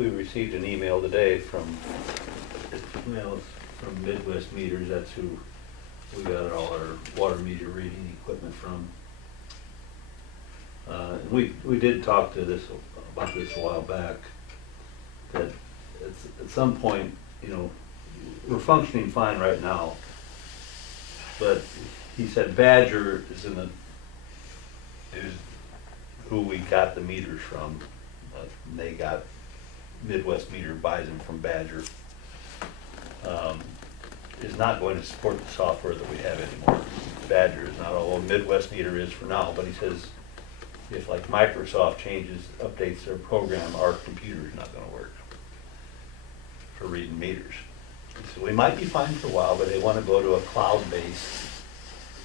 we received an email today from, from Midwest Meters. That's who we got all our water meter reading equipment from. We did talk to this about this a while back, that at some point, you know, we're functioning fine right now, but he said Badger is who we got the meters from. They got, Midwest Meter buys them from Badger. Is not going to support the software that we have anymore. Badger is not, although Midwest Meter is for now, but he says if like Microsoft updates their program, our computer is not gonna work for reading meters. So we might be fine for a while, but they wanna go to a cloud-based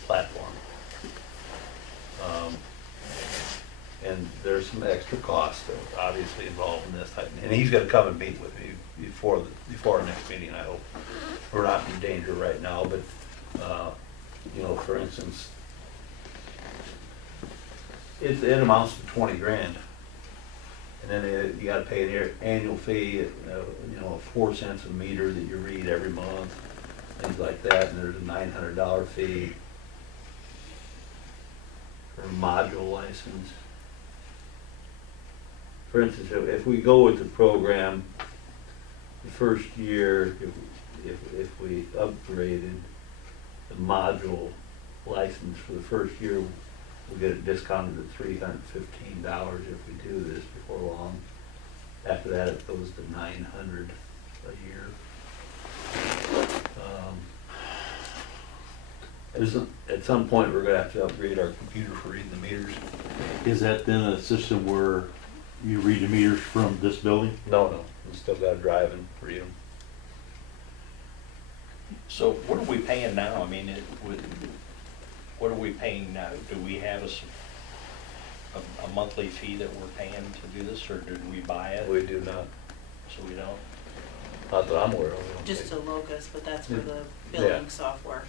platform. And there's some extra costs that are obviously involved in this type, and he's gonna come and meet with me before our next meeting, I hope. We're not in danger right now, but, you know, for instance, it amounts to 20 grand. And then you gotta pay an annual fee, you know, 4 cents a meter that you read every month, things like that, and there's a $900 fee for a module license. For instance, if we go with the program, the first year, if we upgraded the module license for the first year, we'll get it discounted at $315 if we do this before long. After that, it goes to $900 a year. At some point, we're gonna have to upgrade our computer for reading the meters. Is that then a system where you read the meters from this building? No, we still gotta drive and read them. So what are we paying now? I mean, what are we paying now? Do we have a monthly fee that we're paying to do this, or did we buy it? We do not, So we don't? not that I'm aware of. we don't Just pay. a locus, but that's for the Yeah. billing software,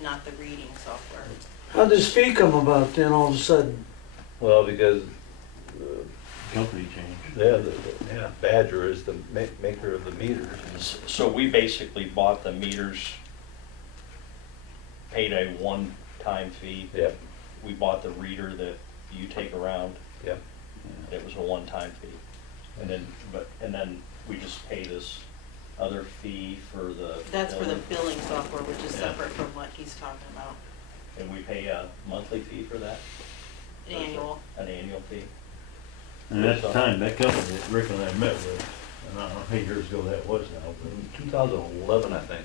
not the reading software. How'd this fee come about then all of a sudden? Well, because, Company change. yeah, Badger is the maker of the meters. So we basically bought the meters, paid a one-time fee. Yep, We bought the reader that you take around. yep. It was a one-time fee. And then we just pay this other fee for the. That's for the billing. billing software, which is Yeah. separate from what he's talking about, And we pay a monthly fee for that? annual. An annual fee? And at the time, that company that Rick and I met with, and I don't know how many years ago that was now, but In 2011, I think.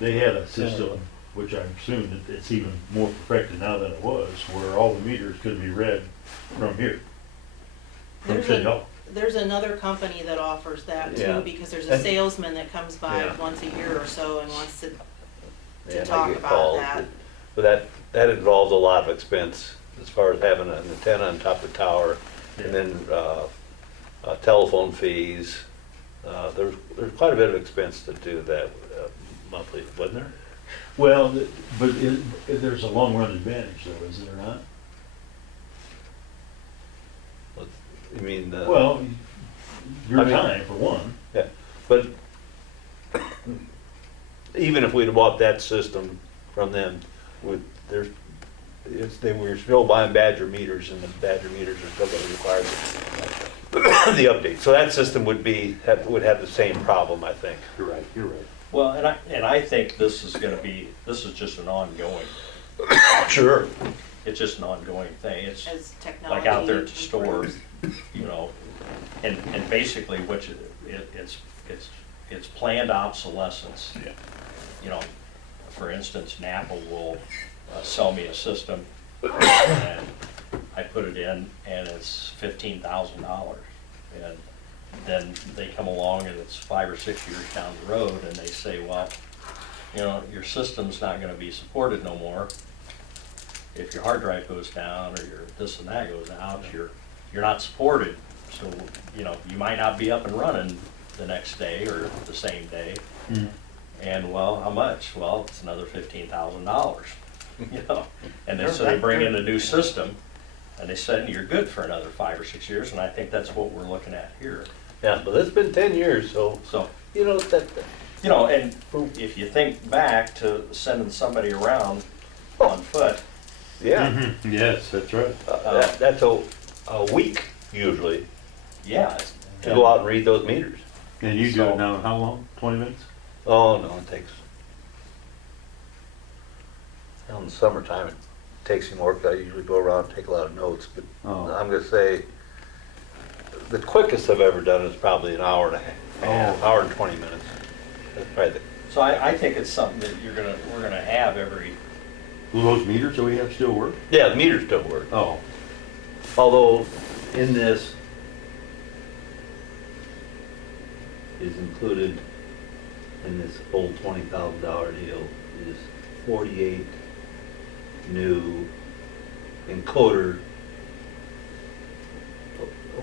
they had a system, which I assume that it's even more perfected now than it was, where all the meters could be read from here. From There's City a- Hall. There's another company that offers that Yeah. too, because there's a And- salesman that comes by Yeah. once a year or so and wants to Yeah, I talk get about calls, that. But that involves a lot of expense as far as having an antenna on top of the tower, and then telephone fees. There's quite a bit of expense to do that monthly, wasn't there? Well, but there's a long run advantage though, is there not? You mean, Well, your I mean- time for one. yeah, but even if we'd have bought that system from them, we're still buying Badger meters, and the Badger meters are still gonna require the update. So that system would have the same problem, I think. You're right, you're right. Well, and I think this is just an ongoing, Sure. it's just an ongoing thing. It's as technology. like out there at the improves. stores, you know, and basically it's planned obsolescence. Yeah. You know, for instance, Napa will sell me a system and I put it in and it's $15,000. And then they come along and it's 5 or 6 years down the road and they say, well, you know, your system's not gonna be supported no more. If your hard drive goes down or your this and that goes out, you're not supported. So, you know, you might not be up and running the next day or the same day. Mhm. And well, how much? Well, it's another $15,000, you know? And then so they bring in a new system and they said, you're good for another 5 or 6 years. And I think that's what we're looking at here. Yeah, but it's been 10 years, so, So, you know, you know, and if you think back to sending somebody around on foot, yeah, Mhm. Yes, that's right. that's a week usually yeah. to go out and read those meters. And you do So- it now in how long? 20 minutes? Oh, no, it takes, in the summertime, it takes some work. I usually go around and take a lot of notes, but Oh. I'm gonna say, the quickest I've ever done is probably an hour and a half, Oh. hour and 20 minutes. That's probably the So I think it's something that we're gonna have every, Will those meters that we have still work? Yeah, the meters still work. Oh, Although, in this is included, in this whole $20,000 deal, is 48 new encoder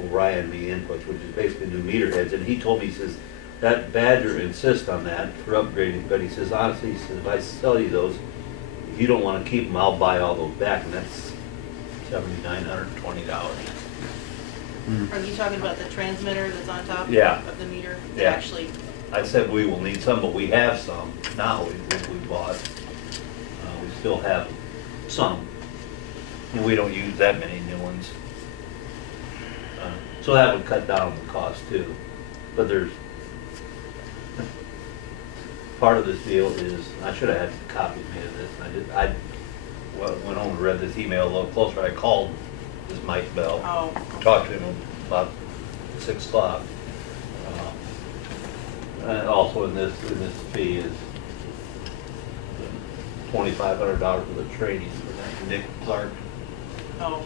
Orion Me inputs, which is basically new meter heads. And he told me, he says, that Badger insists on that for upgrading, but he says, honestly, he says, if I sell you those, if you don't wanna keep them, I'll buy all those back, and that's $7,920. Are you talking about the transmitter that's on top Yeah. of the meter? That Yeah. actually, I said we will need some, but we have some now, we bought. We still have some, and we don't use that many new ones. So that would cut down on the cost too. But there's, part of this deal is, I should have had copies made of this, and went home and read this email a little closer. I called this Mike Bell. oh. Talked to him about 6 o'clock. And also in this fee is $2,500 for the training for that Nick Clark. Oh, Um,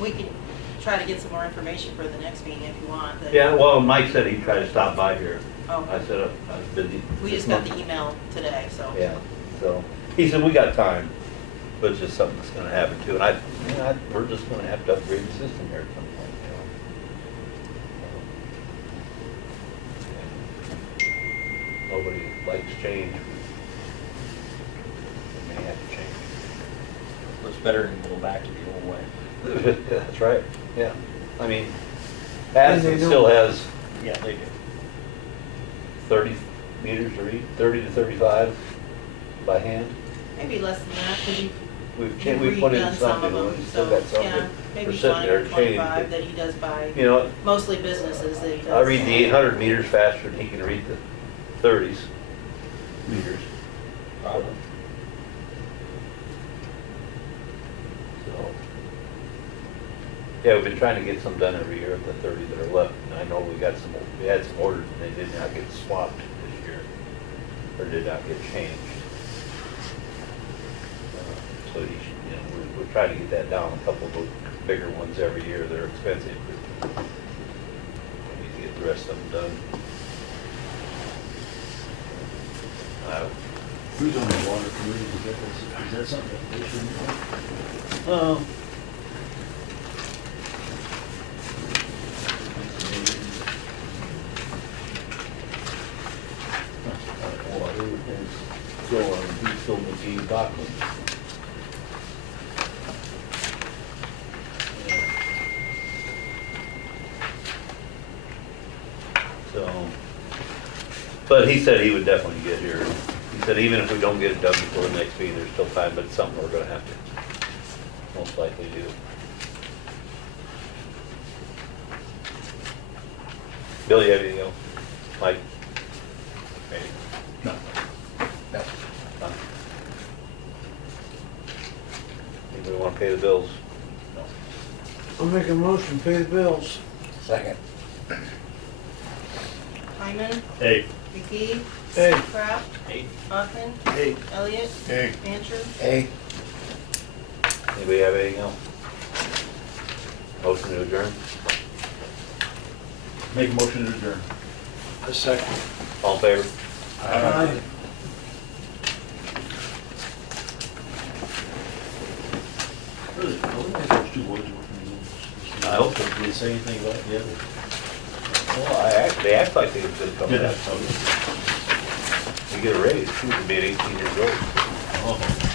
we can try to get some more information for the next meeting if you want. that- Yeah, well, Mike said he'd try to stop by here. Oh, I said I was busy. we this just got month. the email today, so. Yeah, so, he said, we got time, but it's just something that's gonna happen too. And we're just gonna have to upgrade the system here at some point, you know. Nobody likes change. We may have to change. It's better than go back to the old way. That's right, yeah. I mean, And Addison they still don't- has Yeah, they do. 30 meters to read, 30 to 35 by hand. Maybe less than that, because you, We put in redone some something, of them, we still so, got some yeah, that we're maybe sitting 20 there or changed. 25 that he does by, You know, mostly businesses that he does. I read the 800 meters faster than he can read the 30s meters. Probably. So, yeah, we've been trying to get some done every year of the 30 that are left. And I know we had some orders and they did not get swapped this year, or did not get changed. So we're trying to get that down, a couple of those bigger ones every year. They're expensive. But we need to get the rest of them done. who's on the water committee? Is that something that they should know? Water is still on Diesel McGee Bachman. So, but he said he would definitely get here. He said even if we don't get it done before the next meeting, there's still time, but it's something we're gonna have to most likely do. Bill, you have anything else? Mike? Maybe? No. No. Anybody want to pay the bills? No. I'll make a motion, pay the bills. Second. Hyman, Hey. McGee, Hey. Kraft, Hey, Hoffman, Hey. Elliott, Hey. Fancher. Hey. Anybody have anything else? Motion to adjourn? Make a motion to adjourn. A second. All in favor? Aye. Really? I wonder if those two boys working in this. I hope so. Did they say anything about it yet? Well, they act like they was gonna come Did back. I? We get a raise, too, to be at 18 years old. Oh.